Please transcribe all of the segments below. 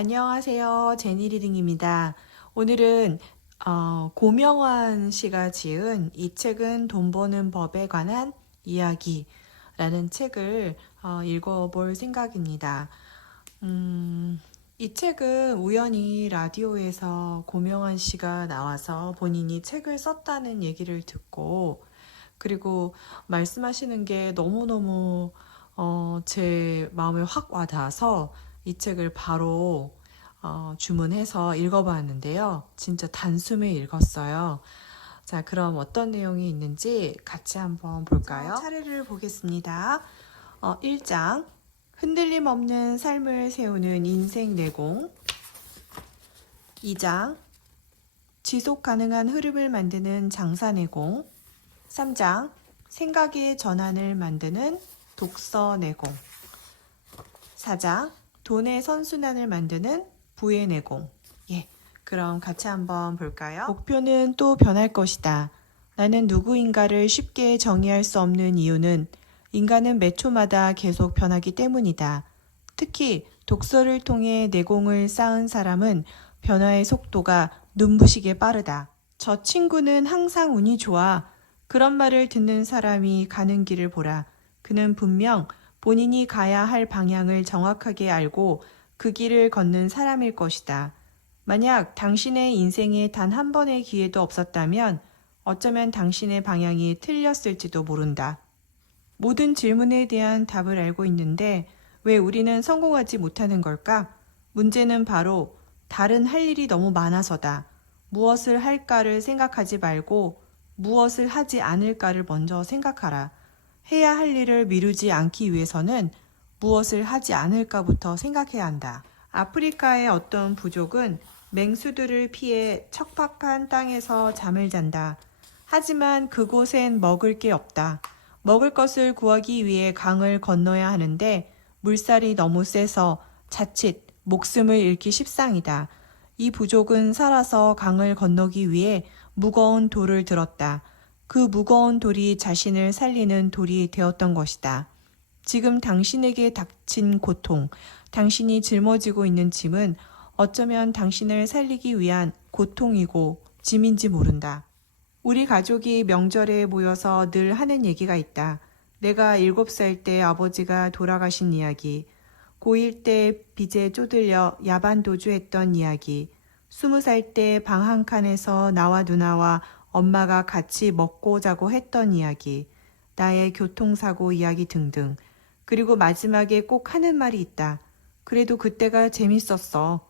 안녕하세요. 제니리딩입니다. 오늘은 고명환 씨가 지은 이 책은 돈 버는 법에 관한 이야기라는 책을 읽어볼 생각입니다. 이 책은 우연히 라디오에서 고명환 씨가 나와서 본인이 책을 썼다는 얘기를 듣고 그리고 말씀하시는 게 너무너무 제 마음에 확 와닿아서 이 책을 바로 주문해서 읽어봤는데요. 진짜 단숨에 읽었어요. 자, 그럼 어떤 내용이 있는지 같이 한번 볼까요? 차례를 보겠습니다. 1장 흔들림 없는 삶을 세우는 인생 내공. 2장 지속 가능한 흐름을 만드는 장사 내공. 3장 생각의 전환을 만드는 독서 내공. 4장 돈의 선순환을 만드는 부의 내공. 그럼 같이 한번 볼까요? 목표는 또 변할 것이다. 나는 누구인가를 쉽게 정의할 수 없는 이유는 인간은 매 초마다 계속 변하기 때문이다. 특히 독서를 통해 내공을 쌓은 사람은 변화의 속도가 눈부시게 빠르다. 저 친구는 항상 운이 좋아. 그런 말을 듣는 사람이 가는 길을 보라. 그는 분명 본인이 가야 할 방향을 정확하게 알고 그 길을 걷는 사람일 것이다. 만약 당신의 인생에 단 한 번의 기회도 없었다면 어쩌면 당신의 방향이 틀렸을지도 모른다. 모든 질문에 대한 답을 알고 있는데 왜 우리는 성공하지 못하는 걸까? 문제는 바로 다른 할 일이 너무 많아서다. 무엇을 할까를 생각하지 말고 무엇을 하지 않을까를 먼저 생각하라. 해야 할 일을 미루지 않기 위해서는 무엇을 하지 않을까부터 생각해야 한다. 아프리카의 어떤 부족은 맹수들을 피해 척박한 땅에서 잠을 잔다. 하지만 그곳엔 먹을 게 없다. 먹을 것을 구하기 위해 강을 건너야 하는데 물살이 너무 세서 자칫 목숨을 잃기 십상이다. 이 부족은 살아서 강을 건너기 위해 무거운 돌을 들었다. 그 무거운 돌이 자신을 살리는 돌이 되었던 것이다. 지금 당신에게 닥친 고통, 당신이 짊어지고 있는 짐은 어쩌면 당신을 살리기 위한 고통이고 짐인지 모른다. 우리 가족이 명절에 모여서 늘 하는 얘기가 있다. 내가 7살 때 아버지가 돌아가신 이야기, 고1 때 빚에 쪼들려 야반 도주했던 이야기, 20살 때 방 한 칸에서 나와 누나와 엄마가 같이 먹고 자고 했던 이야기, 나의 교통사고 이야기 등등. 그리고 마지막에 꼭 하는 말이 있다. 그래도 그때가 재밌었어.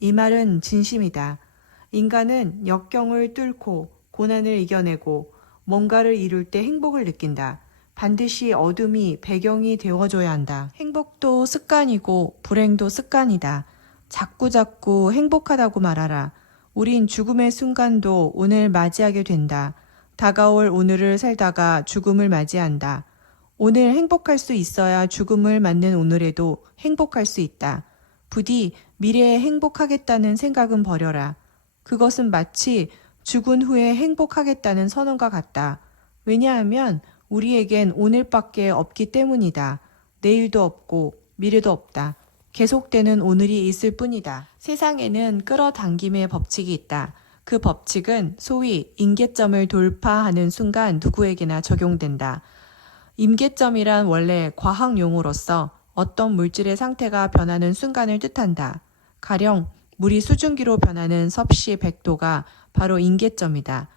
이 말은 진심이다. 인간은 역경을 뚫고 고난을 이겨내고 뭔가를 이룰 때 행복을 느낀다. 반드시 어둠이 배경이 되어줘야 한다. 행복도 습관이고 불행도 습관이다. 자꾸자꾸 행복하다고 말하라. 우린 죽음의 순간도 오늘 맞이하게 된다. 다가올 오늘을 살다가 죽음을 맞이한다. 오늘 행복할 수 있어야 죽음을 맞는 오늘에도 행복할 수 있다. 부디 미래에 행복하겠다는 생각은 버려라. 그것은 마치 죽은 후에 행복하겠다는 선언과 같다. 왜냐하면 우리에겐 오늘밖에 없기 때문이다. 내일도 없고 미래도 없다. 계속되는 오늘이 있을 뿐이다. 세상에는 끌어당김의 법칙이 있다. 그 법칙은 소위 임계점을 돌파하는 순간 누구에게나 적용된다. 임계점이란 원래 과학 용어로서 어떤 물질의 상태가 변하는 순간을 뜻한다. 가령 물이 수증기로 변하는 섭씨 100도가 바로 임계점이다.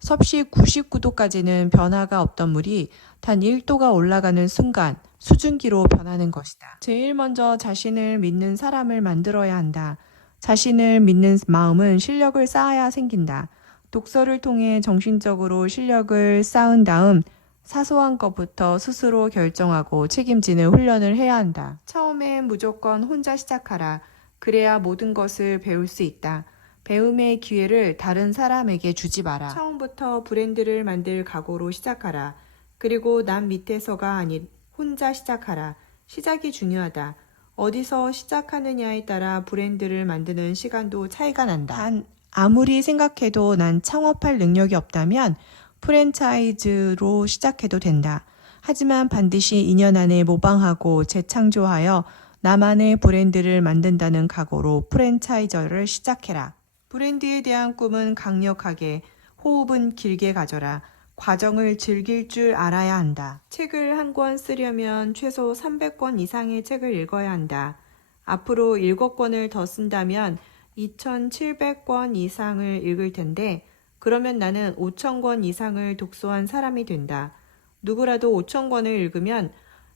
섭씨 99도까지는 변화가 없던 물이 단 1도가 올라가는 순간 수증기로 변하는 것이다. 제일 먼저 자신을 믿는 사람을 만들어야 한다. 자신을 믿는 마음은 실력을 쌓아야 생긴다. 독서를 통해 정신적으로 실력을 쌓은 다음 사소한 것부터 스스로 결정하고 책임지는 훈련을 해야 한다. 처음엔 무조건 혼자 시작하라. 그래야 모든 것을 배울 수 있다. 배움의 기회를 다른 사람에게 주지 마라. 처음부터 브랜드를 만들 각오로 시작하라. 그리고 남 밑에서가 아닌 혼자 시작하라. 시작이 중요하다. 어디서 시작하느냐에 따라 브랜드를 만드는 시간도 차이가 난다. 단 아무리 생각해도 난 창업할 능력이 없다면 프랜차이즈로 시작해도 된다. 하지만 반드시 2년 안에 모방하고 재창조하여 나만의 브랜드를 만든다는 각오로 프랜차이저를 시작해라. 브랜드에 대한 꿈은 강력하게, 호흡은 길게 가져라. 과정을 즐길 줄 알아야 한다. 책을 한 권 쓰려면 최소 300권 이상의 책을 읽어야 한다. 앞으로 7권을 더 쓴다면 2,700권 이상을 읽을 텐데, 그러면 나는 5,000권 이상을 독서한 사람이 된다. 누구라도 5,000권을 읽으면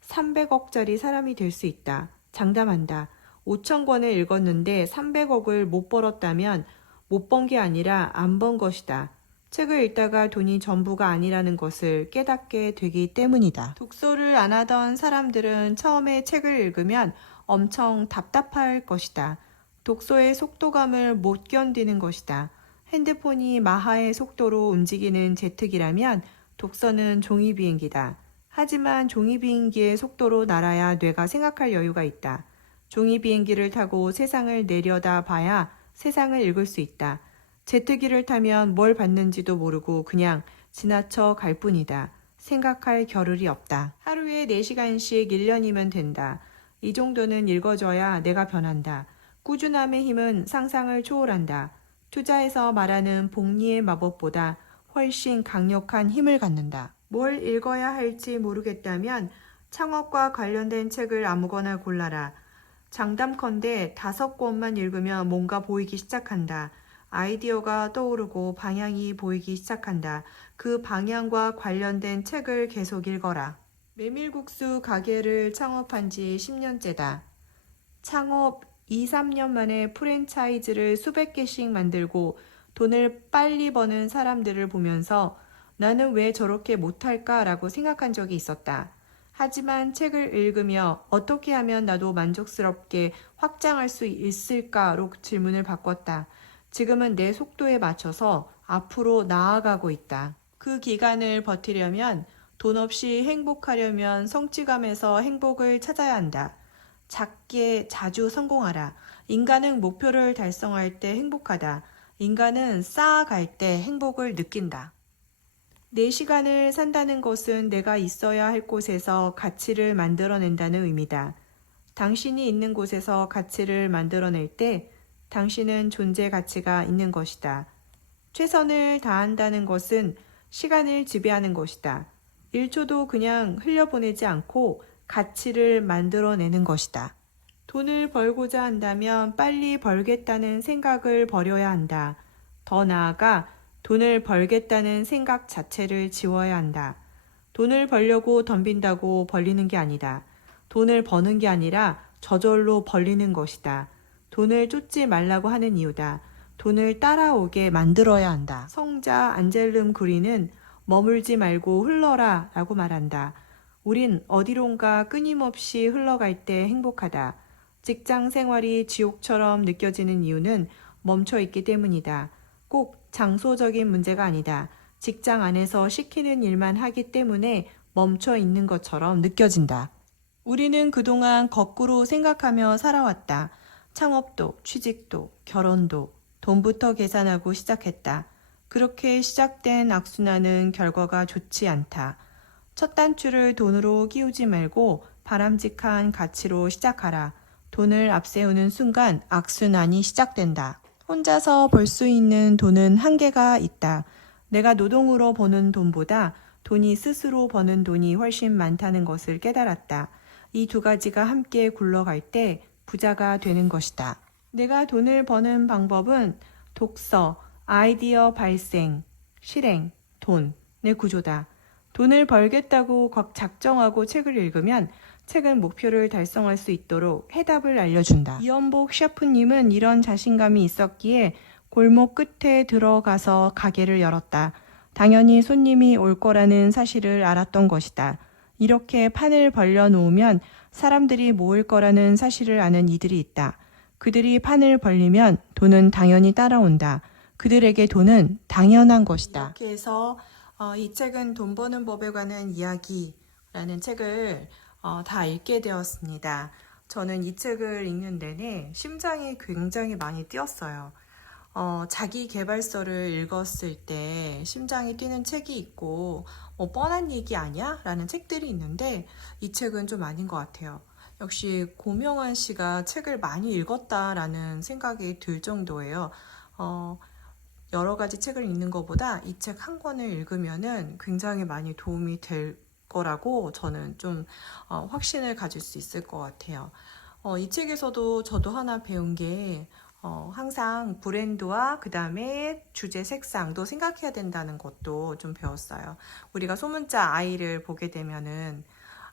300억짜리 사람이 될 수 있다. 장담한다. 5,000권을 읽었는데 300억을 못 벌었다면 못 번 게 아니라 안 번 것이다. 책을 읽다가 돈이 전부가 아니라는 것을 깨닫게 되기 때문이다. 독서를 안 하던 사람들은 처음에 책을 읽으면 엄청 답답할 것이다. 독서의 속도감을 못 견디는 것이다. 핸드폰이 마하의 속도로 움직이는 제트기라면 독서는 종이 비행기다. 하지만 종이 비행기의 속도로 날아야 뇌가 생각할 여유가 있다. 종이 비행기를 타고 세상을 내려다 봐야 세상을 읽을 수 있다. 제트기를 타면 뭘 받는지도 모르고 그냥 지나쳐 갈 뿐이다. 생각할 겨를이 없다. 하루에 4시간씩 1년이면 된다. 이 정도는 읽어줘야 내가 변한다. 꾸준함의 힘은 상상을 초월한다. 투자에서 말하는 복리의 마법보다 훨씬 강력한 힘을 갖는다. 뭘 읽어야 할지 모르겠다면 창업과 관련된 책을 아무거나 골라라. 장담컨대 5권만 읽으면 뭔가 보이기 시작한다. 아이디어가 떠오르고 방향이 보이기 시작한다. 그 방향과 관련된 책을 계속 읽어라. 메밀국수 가게를 창업한 지 10년째다. 창업 2, 3년 만에 프랜차이즈를 수백 개씩 만들고 돈을 빨리 버는 사람들을 보면서 나는 왜 저렇게 못할까라고 생각한 적이 있었다. 하지만 책을 읽으며 어떻게 하면 나도 만족스럽게 확장할 수 있을까로 질문을 바꿨다. 지금은 내 속도에 맞춰서 앞으로 나아가고 있다. 그 기간을 버티려면 돈 없이 행복하려면 성취감에서 행복을 찾아야 한다. 작게 자주 성공하라. 인간은 목표를 달성할 때 행복하다. 인간은 쌓아갈 때 행복을 느낀다. 내 시간을 산다는 것은 내가 있어야 할 곳에서 가치를 만들어낸다는 의미다. 당신이 있는 곳에서 가치를 만들어낼 때 당신은 존재 가치가 있는 것이다. 최선을 다한다는 것은 시간을 지배하는 것이다. 1초도 그냥 흘려보내지 않고 가치를 만들어내는 것이다. 돈을 벌고자 한다면 빨리 벌겠다는 생각을 버려야 한다. 더 나아가 돈을 벌겠다는 생각 자체를 지워야 한다. 돈을 벌려고 덤빈다고 벌리는 게 아니다. 돈을 버는 게 아니라 저절로 벌리는 것이다. 돈을 쫓지 말라고 하는 이유다. 돈을 따라오게 만들어야 한다. 성자 안젤름 그린은 머물지 말고 흘러라 라고 말한다. 우린 어디론가 끊임없이 흘러갈 때 행복하다. 직장 생활이 지옥처럼 느껴지는 이유는 멈춰 있기 때문이다. 꼭 장소적인 문제가 아니다. 직장 안에서 시키는 일만 하기 때문에 멈춰 있는 것처럼 느껴진다. 우리는 그동안 거꾸로 생각하며 살아왔다. 창업도, 취직도, 결혼도 돈부터 계산하고 시작했다. 그렇게 시작된 악순환은 결과가 좋지 않다. 첫 단추를 돈으로 끼우지 말고 바람직한 가치로 시작하라. 돈을 앞세우는 순간 악순환이 시작된다. 혼자서 벌 수 있는 돈은 한계가 있다. 내가 노동으로 버는 돈보다 돈이 스스로 버는 돈이 훨씬 많다는 것을 깨달았다. 이 두 가지가 함께 굴러갈 때 부자가 되는 것이다. 내가 돈을 버는 방법은 독서, 아이디어 발생, 실행, 돈의 구조다. 돈을 벌겠다고 작정하고 책을 읽으면 책은 목표를 달성할 수 있도록 해답을 알려준다. 이연복 셰프님은 이런 자신감이 있었기에 골목 끝에 들어가서 가게를 열었다. 당연히 손님이 올 거라는 사실을 알았던 것이다. 이렇게 판을 벌려놓으면 사람들이 모을 거라는 사실을 아는 이들이 있다. 그들이 판을 벌리면 돈은 당연히 따라온다. 그들에게 돈은 당연한 것이다. 이렇게 해서 이 책은 돈 버는 법에 관한 이야기라는 책을 다 읽게 되었습니다. 저는 이 책을 읽는 내내 심장이 굉장히 많이 뛰었어요. 자기 개발서를 읽었을 때 심장이 뛰는 책이 있고 뻔한 얘기 아니야? 라는 책들이 있는데 이 책은 좀 아닌 것 같아요. 역시 고명환 씨가 책을 많이 읽었다라는 생각이 들 정도예요. 여러 가지 책을 읽는 것보다 이 책 한 권을 읽으면은 굉장히 많이 도움이 될 거라고 저는 좀 확신을 가질 수 있을 것 같아요. 이 책에서도 저도 하나 배운 게 항상 브랜드와 그 다음에 주제 색상도 생각해야 된다는 것도 좀 배웠어요. 우리가 소문자 아이를 보게 되면은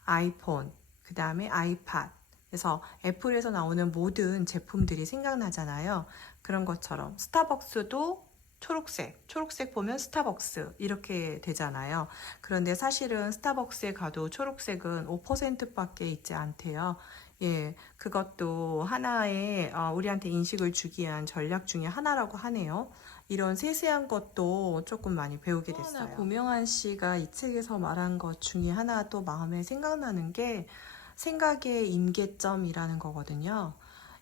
아이폰, 그 다음에 아이팟, 그래서 애플에서 나오는 모든 제품들이 생각나잖아요. 그런 것처럼 스타벅스도 초록색 보면 스타벅스 이렇게 되잖아요. 그런데 사실은 스타벅스에 가도 초록색은 5%밖에 있지 않대요. 예, 그것도 하나의 우리한테 인식을 주기 위한 전략 중에 하나라고 하네요. 이런 세세한 것도 조금 많이 배우게 됐어요. 고명환 씨가 이 책에서 말한 것 중에 하나 또 마음에 생각나는 게 생각의 임계점이라는 거거든요.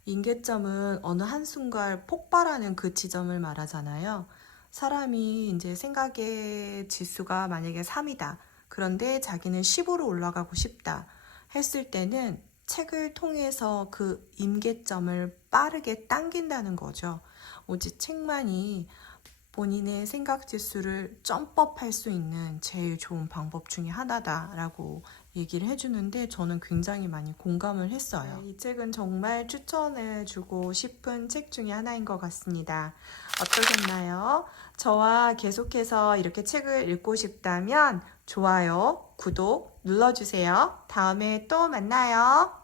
임계점은 어느 한순간 폭발하는 그 지점을 말하잖아요. 사람이 이제 생각의 지수가 만약에 3이다. 그런데 자기는 10으로 올라가고 싶다. 했을 때는 책을 통해서 그 임계점을 빠르게 당긴다는 거죠. 오직 책만이 본인의 생각 지수를 점법할 수 있는 제일 좋은 방법 중에 하나다라고 얘기를 해주는데 저는 굉장히 많이 공감을 했어요. 이 책은 정말 추천해주고 싶은 책 중에 하나인 것 같습니다. 어떠셨나요? 저와 계속해서 이렇게 책을 읽고 싶다면 좋아요, 구독 눌러주세요. 다음에 또 만나요.